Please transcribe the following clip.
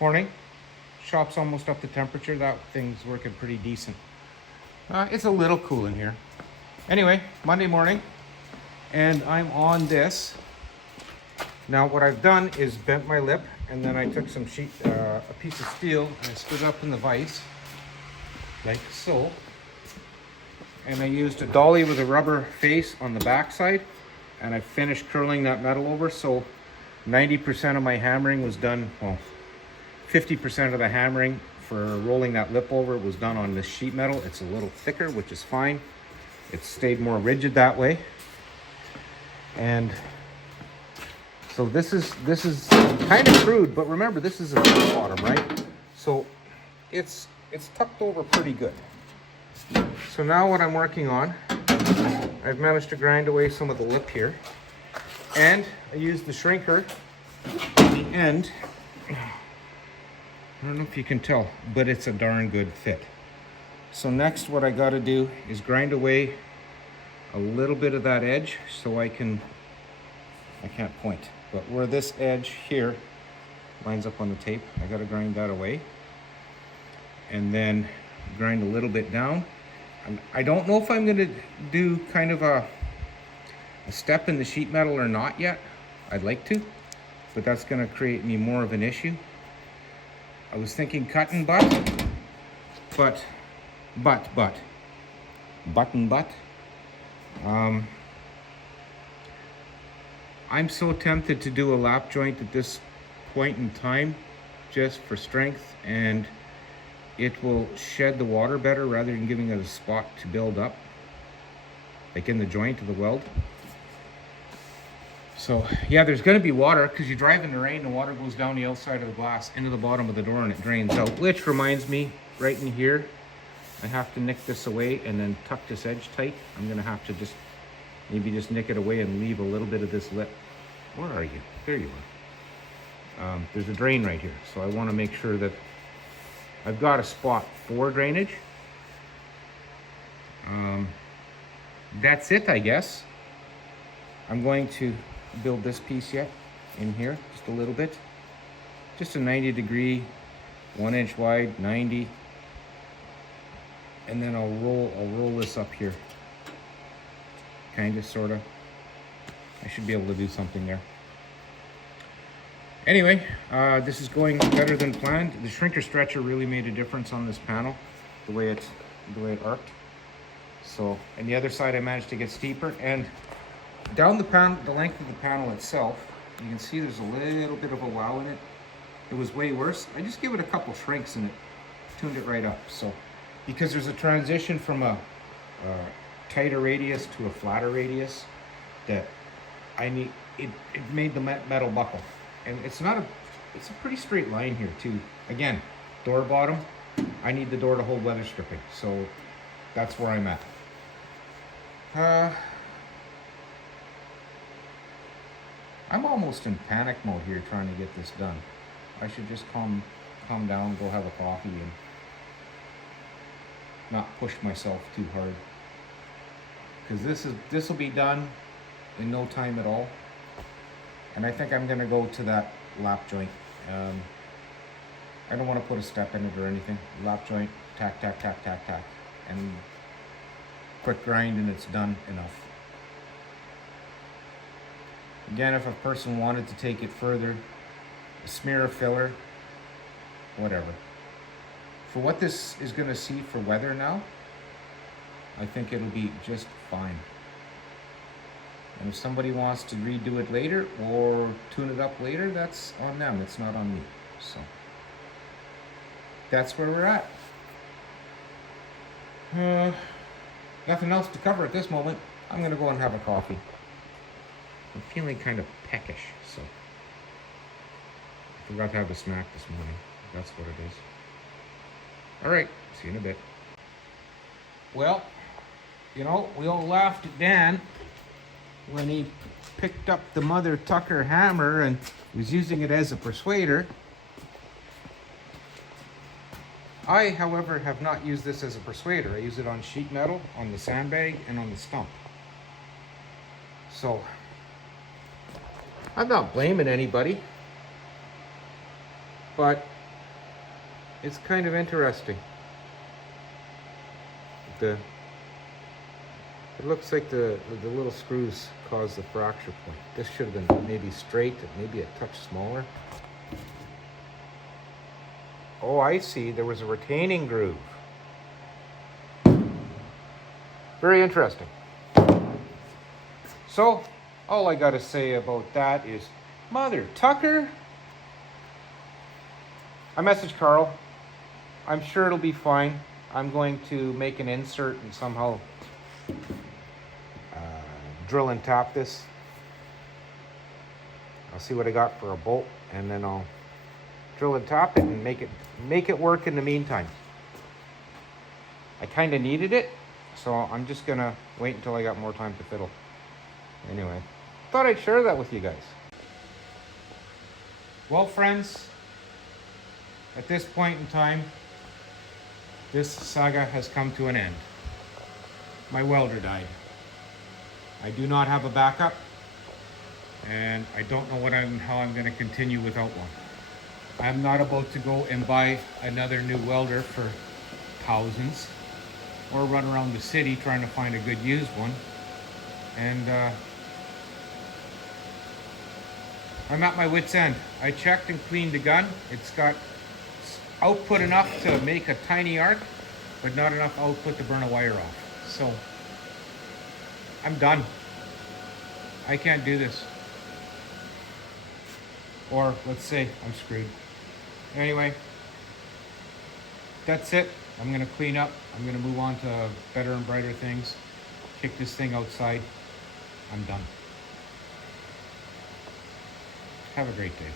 Morning. Shop's almost up to temperature. That thing's working pretty decent. It's a little cool in here. Anyway, Monday morning, and I'm on this. Now what I've done is bent my lip, and then I took some a piece of steel, and I stood up in the vise, like so. And I used a dolly with a rubber face on the back side, and I finished curling that metal over, so 90% of my hammering was done, well, 50% of the hammering for rolling that lip over was done on this sheet metal. It's a little thicker, which is fine. It stayed more rigid that way. And so this is kind of crude, but remember, this is a flat bottom, right? So it's tucked over pretty good. So now what I'm working on, I've managed to grind away some of the lip here, and I used the shrinker at the end. I don't know if you can tell, but it's a darn good fit. So next what I got to do is grind away a little bit of that edge so I can't point, but where this edge here lines up on the tape, I got to grind that away. And then grind a little bit down. I don't know if I'm going to do kind of a step in the sheet metal or not yet. I'd like to, but that's going to create me more of an issue. I was thinking cut and butt. I'm so tempted to do a lap joint at this point in time just for strength, and it will shed the water better rather than giving it a spot to build up, like in the joint of the weld. So yeah, there's going to be water because you drive in the rain, the water goes down the outside of the glass into the bottom of the door and it drains out, which reminds me, right in here, I have to nick this away and then tuck this edge tight. I'm going to have to maybe just nick it away and leave a little bit of this lip. Where are you? There you are. There's a drain right here, so I want to make sure that I've got a spot for drainage. That's it, I guess. I'm going to build this piece yet in here, just a little bit. Just a 90-degree, 1 inch wide, 90. And then I'll roll this up here. Kinda, sorta. I should be able to do something there. Anyway, this is going better than planned. The shrinker stretcher really made a difference on this panel, the way it arced. So, and the other side I managed to get steeper, and down the length of the panel itself, you can see there's a little bit of a wow in it. It was way worse. I just gave it a couple shrinks and it tuned it right up. So, because there's a transition from a tighter radius to a flatter radius, that I need, it made the metal buckle. And it's a pretty straight line here too. Again, door bottom, I need the door to hold weather stripping. So that's where I'm at. I'm almost in panic mode here trying to get this done. I should just calm down, go have a coffee, and not push myself too hard. Because this will be done in no time at all. And I think I'm gonna go to that lap joint. I don't want to put a step in it or anything. Lap joint, tack, tack, tack, tack, tack. And quick grind and it's done enough. Again, if a person wanted to take it further, a smear of filler, whatever. For what this is going to see for weather now, I think it'll be just fine. And if somebody wants to redo it later or tune it up later, that's on them. It's not on me. So that's where we're at. Nothing else to cover at this moment. I'm going to go and have a coffee. I'm feeling kind of peckish, so I forgot to have a snack this morning. That's what it is. All right, see you in a bit. Well, you know, we all laughed at Dan when he picked up the Mother Tucker hammer and was using it as a persuader. I, however, have not used this as a persuader. I use it on sheet metal, on the sandbag, and on the stump. So I'm not blaming anybody, but it's kind of interesting. It looks like the little screws cause the fracture point. This should have been maybe straight, maybe a touch smaller. Oh, I see. There was a retaining groove. Very interesting. So, all I got to say about that is, Mother Tucker. I messaged Carl. I'm sure it'll be fine. I'm going to make an insert and somehow drill and tap this. I'll see what I got for a bolt, and then I'll drill and tap it and make it work in the meantime. I kind of needed it, so I'm just gonna wait until I got more time to fiddle. Anyway, thought I'd share that with you guys. Well, friends, at this point in time, this saga has come to an end. My welder died. I do not have a backup, and I don't know how I'm going to continue without one. I'm not about to go and buy another new welder for thousands, or run around the city trying to find a good used one. And I'm at my wit's end. I checked and cleaned the gun. It's got output enough to make a tiny arc, but not enough output to burn a wire off. So I'm done. I can't do this. Or let's say I'm screwed. Anyway, that's it. I'm gonna clean up. I'm gonna move on to better and brighter things. Kick this thing outside. I'm done. Have a great day.